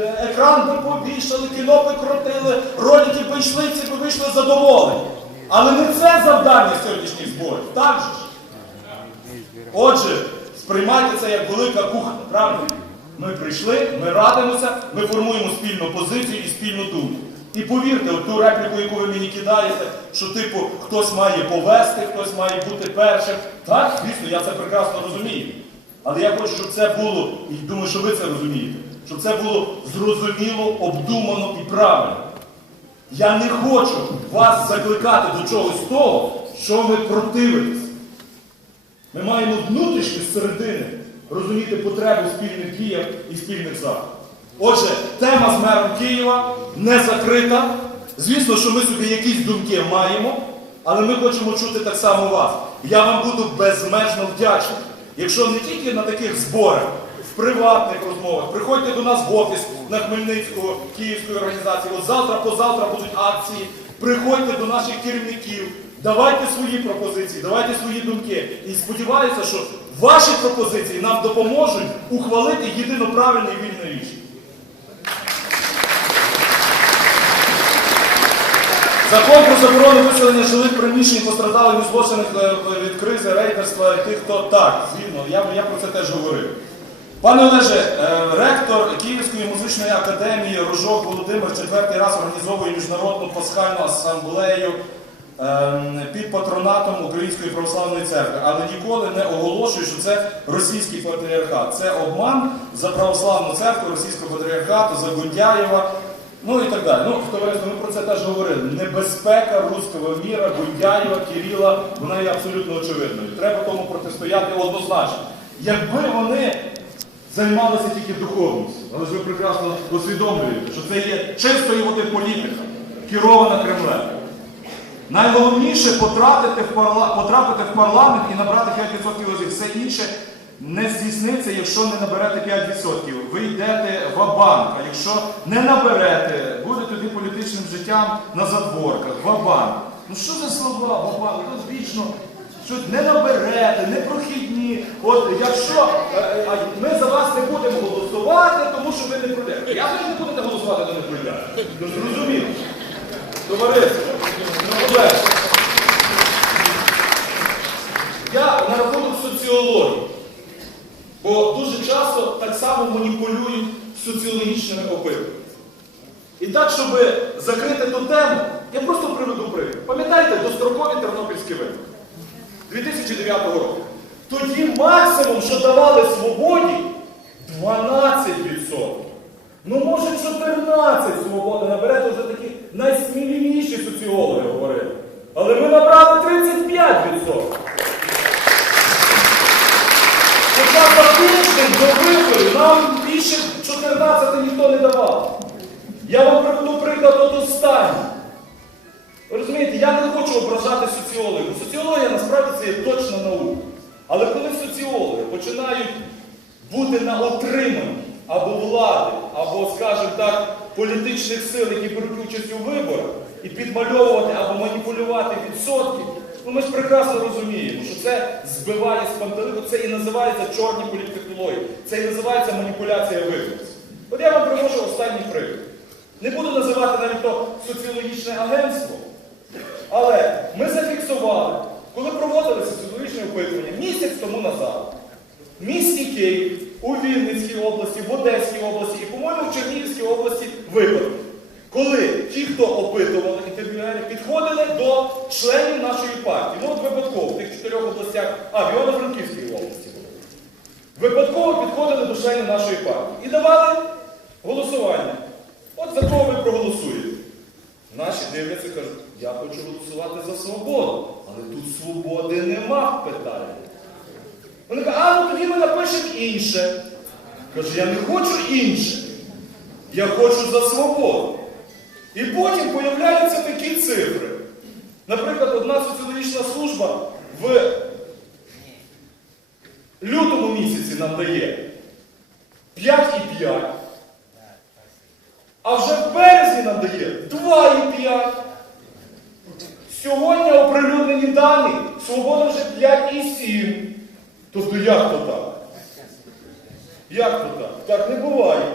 е, екран би повішали, кіно би крутили, ролики би йшли, ці би вийшли задоволені. Але не це завдання сьогоднішніх зборів, так же ж? Отже, сприймайте це як велика кухня, правильно? Ми прийшли, ми радимося, ми формуємо спільну позицію і спільну думку. І повірте, от ту репліку, яку ви мені кидаєте, що типу хтось має повести, хтось має бути першим. Так, звісно, я це прекрасно розумію. Але я хочу, щоб це було, і думаю, що ви це розумієте, щоб це було зрозуміло, обдумано і правильно. Я не хочу вас закликати до чогось того, що ви противитесь. Ми маємо внутрішньо з середини розуміти потребу спільних діях і спільних заходів. Отже, тема з мером Києва не закрита. Звісно, що ми собі якісь думки маємо, але ми хочемо чути так само вас. Я вам буду безмежно вдячний. Якщо не тільки на таких зборах, приватних розмовах, приходьте до нас в офіс на Хмельницького Київської організації. От завтра, позавтра будуть акції. Приходьте до наших керівників, давайте свої пропозиції, давайте свої думки. І сподіваюся, що ваші пропозиції нам допоможуть ухвалити єдино правильне і вільне рішення. Закон про заборону виселення жилих приміщень постраждалих від злочинів е, від кризи, рейдерства тих, хто так, звідно, я, я про це теж говорив. Пане Олеже, е, ректор Київської музичної академії Рожок Володимир четвертий раз організовує міжнародну пасхальну асамблею ем, під патронатом Української православної церкви, але ніколи не оголошує, що це російський патріархат. Це обман за православну церкву російського патріархату, за Гундяєва. Ну і так далі. Ну, товариство, ми про це теж говорили. Небезпека руського міра, Гундяєва, Кирила, вона є абсолютно очевидною. Треба тому протистояти однозначно. Якби вони займалися тільки духовністю, але ж ви прекрасно усвідомлюєте, що це є чистої води політика, керована Кремлем. Найголовніше потрапити в, парла... потрапити в парламент і набрати 5% голосів. Все інше не здійсниться, якщо не наберете 5%. Ви йдете в банк а якщо не наберете, буде тоді політичним життям на задворках, в-банк. Ну що за слова, в-банк? Вічно що не наберете, не прохідні. От якщо е, е, ми за вас не будемо голосувати, тому що ви не пройдете. Як ви не будете голосувати, то не пройдете? Ну, зрозуміло. Товариство, ну, по-перше, я на рахунок соціології, бо дуже часто так само маніпулюють соціологічними опитуваннями. І так, щоб закрити ту тему, я просто приведу приклад. Пам'ятаєте дострокові тернопільські вибори 2009 року? Тоді максимум, що давали свободі, 12%. Ну, може, 14 свободи наберете вже такі найсміливіші соціологи говорили. Але ми набрали 35%. Хоча за тиждень до виборів нам більше 14 ніхто не давав. Я вам приведу приклад от останній. Ви розумієте, я не хочу ображати соціологів. Соціологія насправді це є точна наука. Але коли соціологи починають бути на отриманні або влади, або, скажімо так, політичних сил, які беруть участь у виборах, і підмальовувати або маніпулювати відсотки, ну ми ж прекрасно розуміємо, що це збиває з пантелику, це і називається чорні політтехнології, це і називається маніпуляція виборців. От я вам привожу останній приклад. Не буду називати навіть то соціологічне агентство, але ми зафіксували, коли проводили соціологічне опитування місяць тому назад, в місті Київ, у Вінницькій області, в Одеській області і, по-моєму, в Чернігівській області вибори. Коли ті, хто опитували інтерв'юерів, підходили до членів нашої партії. Ну, от випадково, в тих чотирьох областях, а в Івано-Франківській області були. Випадково підходили до членів нашої партії і давали голосування. От за кого ви проголосуєте? Наші дивляться кажуть, я хочу голосувати за свободу, але тут свободи нема в питанні. Вони кажуть, а ну тоді ми напишемо інше. Каже, я не хочу інше. Я хочу за свободу. І потім появляються такі цифри. Наприклад, одна соціологічна служба в лютому місяці нам дає 5,5. А вже в березні нам дає 2,5. Сьогодні оприлюднені дані, свобода вже 5,7. Тобто як то так? Як то так? Так не буває.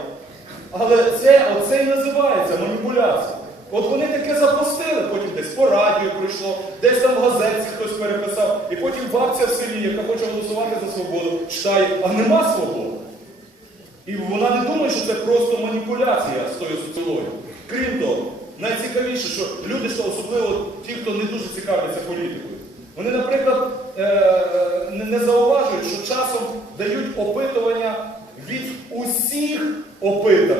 Але це оце і називається маніпуляція. От вони таке запустили, потім десь по радіо прийшло, десь там в газетці хтось переписав, і потім бабця в селі, яка хоче голосувати за свободу, читає, а нема свободи. І вона не думає, що це просто маніпуляція з тою соціологією. Крім того, найцікавіше, що люди, що особливо ті, хто не дуже цікавляться політикою, вони, наприклад, е, е, не- зауважують, що часом дають опитування від усіх опитаних.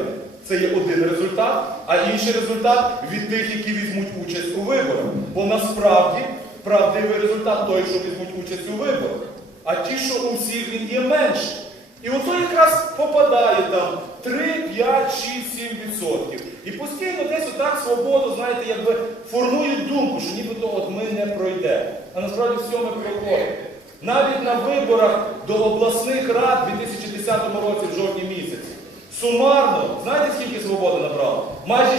Це є один результат, а інший результат від тих, які візьмуть участь у виборах. Бо насправді правдивий результат той, що візьмуть участь у виборах. А ті, що у всіх він є менший. І ото якраз попадає там 3, 5, 6, 7 відсотків. І постійно десь отак свободу, знаєте, якби формують думку, що нібито от ми не пройдемо. А насправді все ми. Навіть на виборах до обласних рад у 2010 році, в жовтні місяці, сумарно, знаєте, скільки свободи набрало? Майже 6%,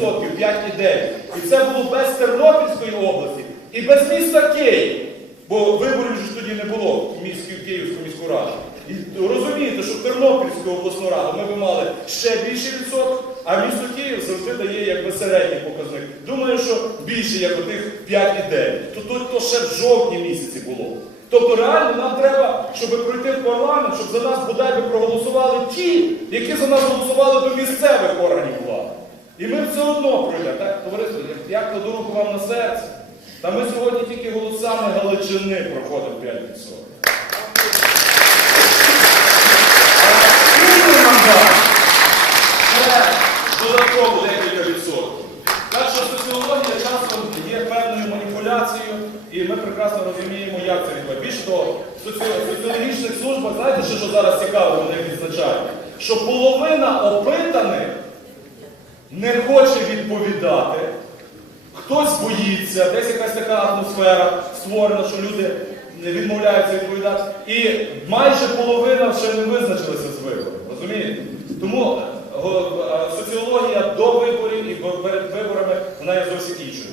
5,9%. І це було без Тернопільської області і без міста Київ. Бо виборів ж тоді не було в міську Київську міську раду. І розумієте, що в Тернопільську обласну раду ми б мали ще більший відсоток, а місто Київ завжди дає якби середній показник. Думаю, що більше, як отих 5,9. То, то, то ще в жовтні місяці було. Тобто реально нам треба, щоб пройти в парламент, щоб за нас бодай би проголосували ті, які за нас голосували до місцевих органів влади. І ми все одно пройдемо. Так, товариство, я кладу руку вам на серце. Та ми сьогодні тільки голосами Галичини проходимо 5%. Спільний мандат це додатково декілька відсотків. Так що соціологія часом є певною маніпуляцією, і ми прекрасно розуміємо, як це відбувається. Більше того, соціологічних службах, знаєте, що, що зараз цікаво, вони відзначають? Що половина опитаних не хоче відповідати. Хтось боїться, десь якась така атмосфера створена, що люди відмовляються відповідати. І майже половина ще не визначилася з вибором. Розумієте? Тому е, е, соціологія до виборів і перед виборами вона є зовсім іншою.